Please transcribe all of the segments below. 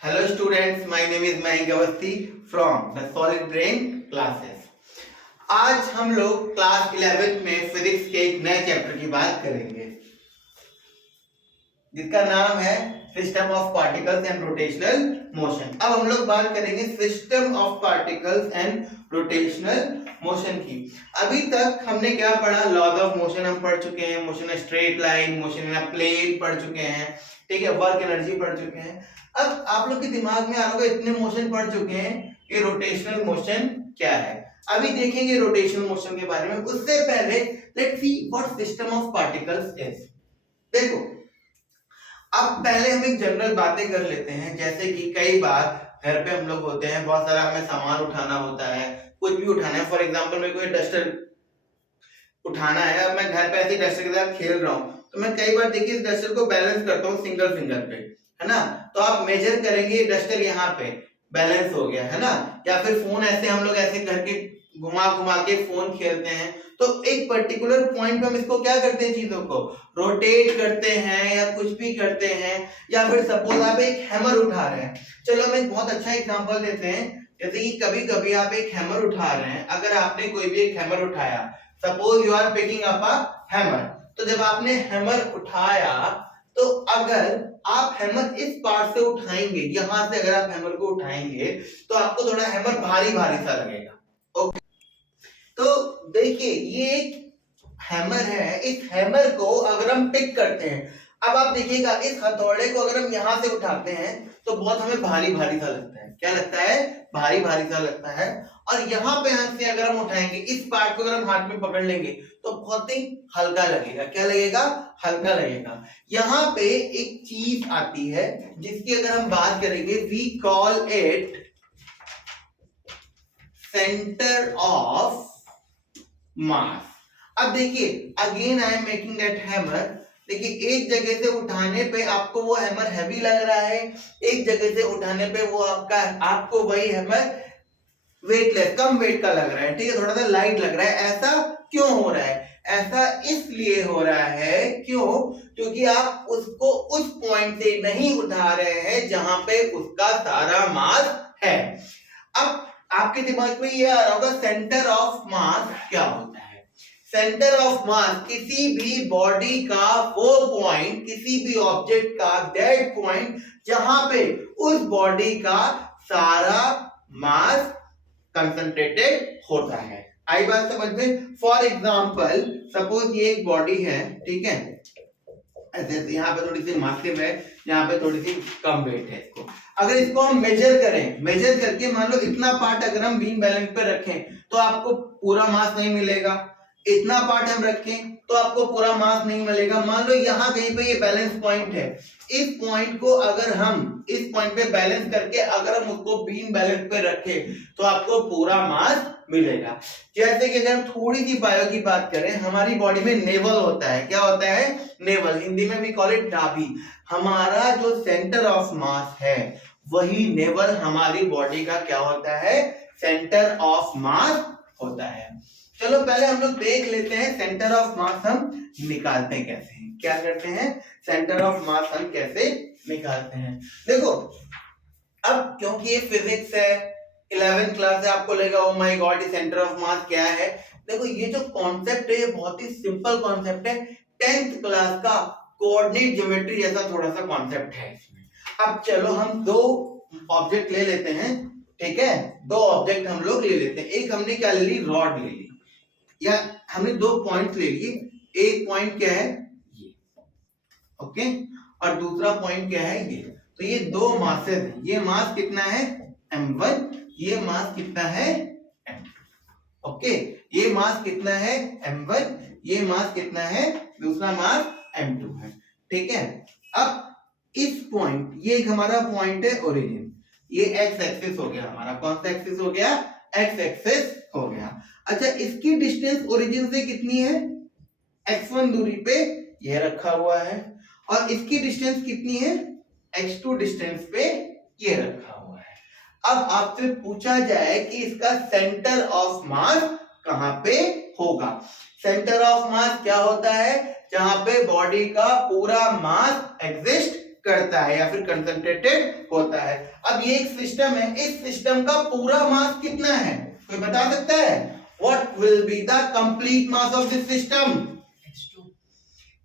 Hello students, my name is Mayank Awasthi from the Solid Brain classes. आज हम लोग class 11th में physics के एक नए चैप्टर की बात करेंगे जिसका नाम है system of particles and rotational motion. अब हम लोग बात करेंगे system of particles and rotational motion की। अभी तक हमने क्या पढ़ा? लॉज ऑफ मोशन हम पढ़ चुके हैं, motion straight line, motion in a plane पढ़ चुके हैं, ठीक है, वर्क एनर्जी पढ़ चुके हैं। अब आप लोग के दिमाग में आ रहा होगा इतने मोशन पढ़ चुके हैं कि रोटेशनल मोशन क्या है। अभी देखेंगे रोटेशनल मोशन के बारे में। उससे पहले let's see what system of particles is. देखो, अब पहले हम एक जनरल बातें कर लेते हैं, जैसे कि कई बार घर पे हम लोग होते हैं, बहुत सारा हमें सामान उठाना होता है, कुछ भी उठाना है। फॉर एग्जांपल मेरे को ये डस्टर उठाना है, अब मैं घर पे ऐसे डस्टर के साथ खेल रहा हूँ तो मैं कई बार देखिए इस डस्टर को बैलेंस करता हूँ सिंगल फिंगर पे, है ना। तो आप मेजर करेंगे डस्टर यहाँ पे बैलेंस हो गया, है ना। या फिर फोन ऐसे हम लोग ऐसे करके घुमा घुमा के फोन खेलते हैं, तो एक पर्टिकुलर पॉइंट पे हम इसको क्या करते हैं, चीजों को रोटेट करते हैं या कुछ भी करते हैं। या फिर सपोज आप एक हैमर उठा रहे हैं, चलो हम एक बहुत अच्छा एग्जांपल देते हैं। जैसे कि कभी कभी आप एक हैमर उठा रहे हैं, अगर आपने कोई भी एक हैमर उठाया, suppose you are picking up a hammer, तो जब आपने हैमर उठाया तो अगर आप हैमर इस पार्ट से उठाएंगे, यहां से अगर आप हैमर को उठाएंगे तो आपको थोड़ा हैमर भारी भारी सा लगेगा। ओके, तो देखिए ये एक हैमर है, इस हैमर को अगर हम पिक करते हैं, अब आप देखिएगा इस हथौड़े को अगर हम यहां से उठाते हैं तो बहुत हमें भारी भारी सा लगता है। क्या लगता है? भारी भारी सा लगता है। और यहाँ पे हाथ से अगर हम उठाएंगे, इस पार्ट को अगर हम हाथ में पकड़ लेंगे तो बहुत ही हल्का लगेगा। क्या लगेगा? हल्का लगेगा। यहाँ पे एक चीज आती है जिसकी अगर हम बात करेंगे, we call it centre of mass. अब देखिए again I am making that hammer. देखिए एक जगह से उठाने पे आपको वो हैमर हैवी लग रहा है, एक जगह से उठाने पे वो आपको वही हैमर वेटलेस, कम वेट का लग रहा है, ठीक है, थोड़ा सा लाइट लग रहा है। ऐसा क्यों हो रहा है? ऐसा इसलिए हो रहा है, क्यों? क्योंकि आप उसको उस पॉइंट से नहीं उठा रहे हैं जहां पे उसका सारा मास है। अब आपके दिमाग में ये आ रहा होगा सेंटर ऑफ मास क्या होता है। सेंटर ऑफ मास किसी भी बॉडी का वो पॉइंट, किसी भी ऑब्जेक्ट का दैट पॉइंट जहां पे उस बॉडी का सारा मास कंसंट्रेटेड होता है। आई बात समझ में? फॉर एग्जाम्पल सपोज ये एक बॉडी है, ठीक है, ऐसे यहाँ पे थोड़ी सी मासिव है, यहाँ पे थोड़ी सी कम वेट है। इसको अगर इसको हम मेजर करें, मेजर करके मान लो इतना पार्ट अगर हम बीम बैलेंस पे रखें तो आपको पूरा मास नहीं मिलेगा। इतना पार्ट हम रखें तो आपको पूरा मास नहीं मिलेगा। मान लो यहाँ कहीं पे ये बैलेंस पॉइंट है, इस पॉइंट को अगर हम इस पॉइंट पे बैलेंस करके अगर हम उसको बीम बैलेंस पे रखें तो आपको पूरा मास मिलेगा। जैसे कि अगर हम थोड़ी सी बायो की बात करें, हमारी बॉडी में नेवल होता है। क्या होता है? नेवल, हिंदी में भी कॉल इट नाभि। हमारा जो सेंटर ऑफ मास है वही नेवल हमारी बॉडी का क्या होता है? सेंटर ऑफ मास होता है। चलो पहले हम लोग देख लेते हैं सेंटर ऑफ मास हम निकालते हैं कैसे हैं। क्या करते हैं? सेंटर ऑफ मास हम कैसे निकालते हैं। देखो अब क्योंकि ये फिजिक्स है, 11th क्लास है, आपको लगेगा ओ माय गॉड ये सेंटर ऑफ मास क्या है। देखो ये जो कॉन्सेप्ट है ये बहुत ही सिंपल कॉन्सेप्ट है, 10th क्लास का कोऑर्डिनेट ज्योमेट्री जैसा थोड़ा सा कॉन्सेप्ट है इसमें। अब चलो हम दो ऑब्जेक्ट ले लेते हैं, ठीक है, दो ऑब्जेक्ट हम लोग ले लेते हैं। एक हमने क्या ले ली? रॉड ले ली, या हमने दो पॉइंट ले लिए। एक पॉइंट क्या है? ये, ओके, और दूसरा पॉइंट क्या है? ये। तो ये दो मासेस हैं। ये मास कितना है? m1, ये मास कितना है? m2। ओके, ये मास कितना है? m1, ये मास कितना है? दूसरा मास m2 है, ठीक है। अब इस पॉइंट, ये एक हमारा पॉइंट है ओरिजिन, ये x एक्सिस हो गया हमारा। कौन सा एक्सिस हो गया? x एक्सिस हो गया। अच्छा, इसकी डिस्टेंस ओरिजिन से कितनी है? x1 दूरी पे ये रखा हुआ है, और इसकी डिस्टेंस कितनी है? x2 डिस्टेंस पे ये रखा हुआ है। अब आपसे पूछा जाए कि इसका सेंटर ऑफ मास कहां पे होगा। सेंटर ऑफ मास क्या होता है? जहां पे बॉडी का पूरा मास एग्जिस्ट करता है या फिर कंसंट्रेटेड होता है। अब ये एक सिस्टम है, इस सिस्टम का पूरा मास कितना है, कोई बता सकता है? What will be the complete mass of this system?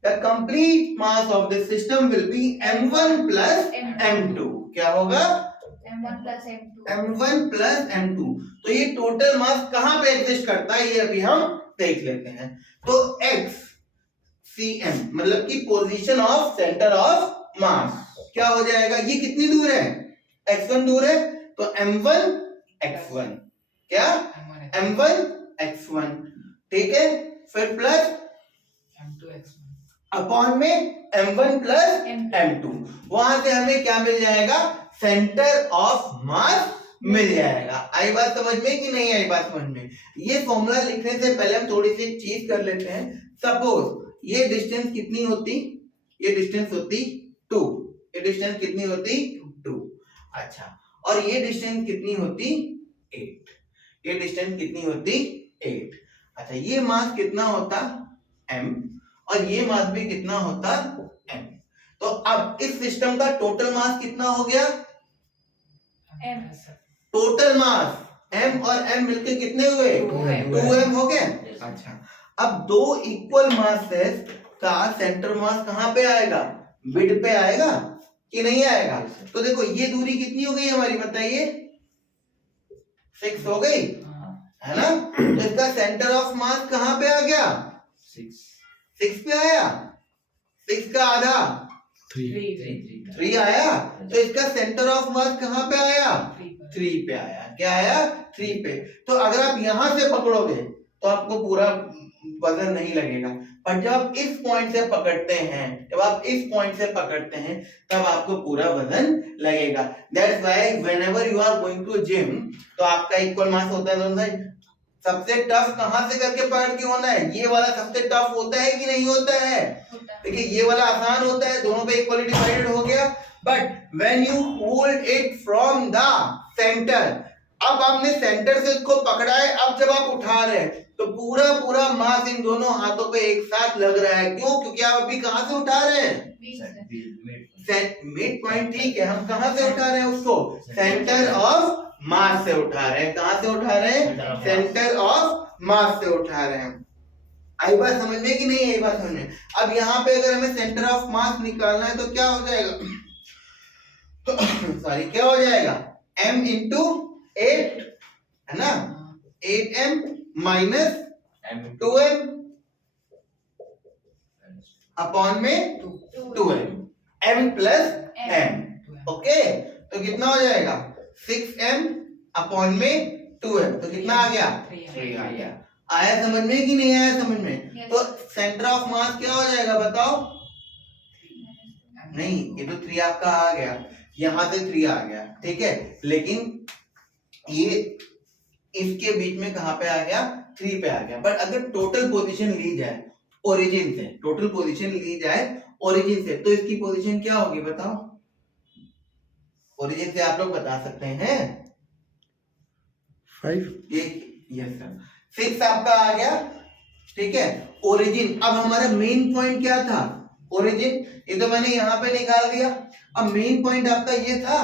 The complete mass of this system will be m1 plus m2। क्या होगा? m1 plus m2। m1 plus m2। तो ये टोटल मास कहां पे एग्जिस्ट करता है ये अभी हम देख लेते हैं। तो x cm मतलब कि पोजीशन ऑफ सेंटर ऑफ मास क्या हो जाएगा, ये कितनी दूर है, x1 दूर है, तो m1 x1 क्या m1 x1 ठीक है, फिर प्लस m2 x1 अपॉन में m1 प्लस m2। वहां से हमें क्या मिल जाएगा, सेंटर ऑफ मास मिल जाएगा। आई बात समझ में कि नहीं आई बात समझ में? ये फॉर्मूला लिखने से पहले हम थोड़ी सी चीज कर लेते हैं। सपोज ये डिस्टेंस कितनी होती, ये डिस्टेंस होती 2, ये डिस्टेंस कितनी होती 2। अच्छा, और ये डिस्टेंस कितनी होती 8, ये डिस्टेंस कितनी होती 8। अच्छा, ये मास कितना होता m और ये मास भी कितना होता m। तो अब इस सिस्टम का टोटल मास कितना हो गया, m। टोटल मास m और m मिलके कितने हुए, 2m हो गए। अच्छा, अब दो इक्वल मासेस का सेंटर मास कहां पे आएगा, मिड पे आएगा कि नहीं आएगा? तो देखो ये दूरी कितनी हो गई हमारी, बताइए 6 हो गई है ना। तो इसका सेंटर ऑफ मास कहां पे आ गया, 6 पे आया, 6 का आधा 3 आया, तो इसका सेंटर ऑफ मास कहां पे आया, 3 पे आया। क्या आया, 3 पे। तो अगर आप यहां से पकड़ोगे तो आपको पूरा वजन नहीं लगेगा, पर जब आप इस पॉइंट से पकड़ते हैं, जब आप इस पॉइंट से पकड़ते हैं तब आपको पूरा वजन लगेगा। That's why whenever you are going to gym, तो आपका इक्वल मास होता है दोनों साइड। सबसे टफ कहां से करके पकड़ के होना है, ये वाला सबसे टफ होता है कि नहीं होता है? देखिए ये वाला आसान होता है, दोनों पे इक्वली डिवाइडेड हो गया। But when you hold it from the centre, अब आपने सेंटर से इसको पकड़ा है, अब जब आप उठा रहे हैं तो पूरा पूरा मास इन दोनों हाथों पे एक साथ लग रहा है। क्यों? क्योंकि आप अभी कहां से उठा रहे हैं, मिड पॉइंट। ठीक है, हम कहां से उठा रहे हैं उसको, सेंटर ऑफ मास से उठा रहे हैं। कहां से उठा रहे हैं, सेंटर ऑफ मास से उठा रहे हैं। आई बात समझ में कि नहीं आई बात समझ में? अब यहाँ पे अगर हमें सेंटर ऑफ मास निकालना है तो क्या हो जाएगा, सॉरी क्या हो जाएगा, m इंटू 8 है ना, 8m माइनस 2m अपॉन में 2m, m plus m। Okay, तो कितना हो जाएगा 6m अपॉन में 2m, तो कितना आ गया 3 आ गया। आया समझ में कि नहीं आया समझ में? yes. तो सेंटर ऑफ मास क्या हो जाएगा बताओ? नहीं, ये तो 3 आपका आ गया, यहां से 3 आ गया, ठीक है, लेकिन ये इसके बीच में कहां पे आ गया, 3 पे आ गया। बट अगर टोटल पोजीशन ली जाए ओरिजिन से, टोटल पोजीशन ली जाए ओरिजिन से, तो इसकी पोजीशन क्या होगी बताओ? ओरिजिन से आप लोग बता सकते हैं 5। ये यस सर, 6 आपका आ गया, ठीक है। ओरिजिन, अब हमारा मेन पॉइंट क्या था, ओरिजिन, ये तो मैंने यहाँ पे निकाल दिया। अब मेन पॉइंट आपका ये था,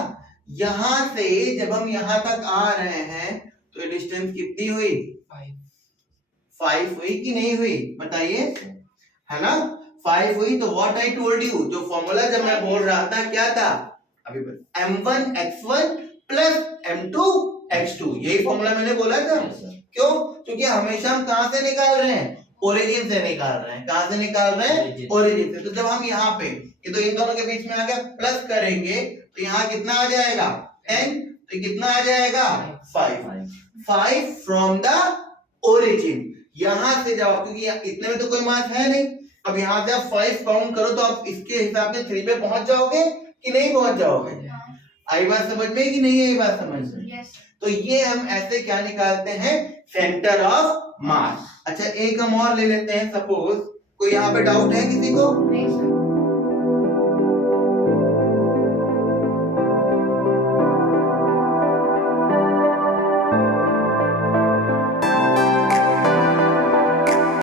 यहां से जब हम यहां तक आ रहे हैं तो डिस्टेंस कितनी हुई, 5 हुई कि नहीं हुई बताइए, है ना, 5 हुई। तो व्हाट आई टोल्ड यू, जो फॉर्मूला जब मैं बोल रहा था क्या था अभी, m1 x1 plus m2 x2, यही फॉर्मूला मैंने बोला था। क्यों? क्योंकि हमेशा हम कहां से निकाल रहे हैं, ओरिजिन से निकाल रहे हैं। कहां से निकाल रहे हैं, ओरिजिन से। तो जब हम यहाँ पे, ये तो इन दोनों के बीच में आ गया, प्लस करेंगे तो यहाँ कितना आ जाएगा 10, तो कितना आ जाएगा 5 फ्रॉम द ओरिजिन। यहां से जाओ, क्योंकि इतने में तो कोई मास है नहीं। अब यहाँ से आप 5 काउंट करो तो आप इसके हिसाब से 3 पे पहुंच जाओगे कि नहीं पहुंच जाओगे? आई बात समझ में कि नहीं आई बात समझ में? yes. तो ये हम ऐसे क्या निकालते हैं, सेंटर ऑफ मास। अच्छा, एक हम और ले लेते हैं। सपोज कोई यहाँ पे डाउट है किसी को? नहीं सर।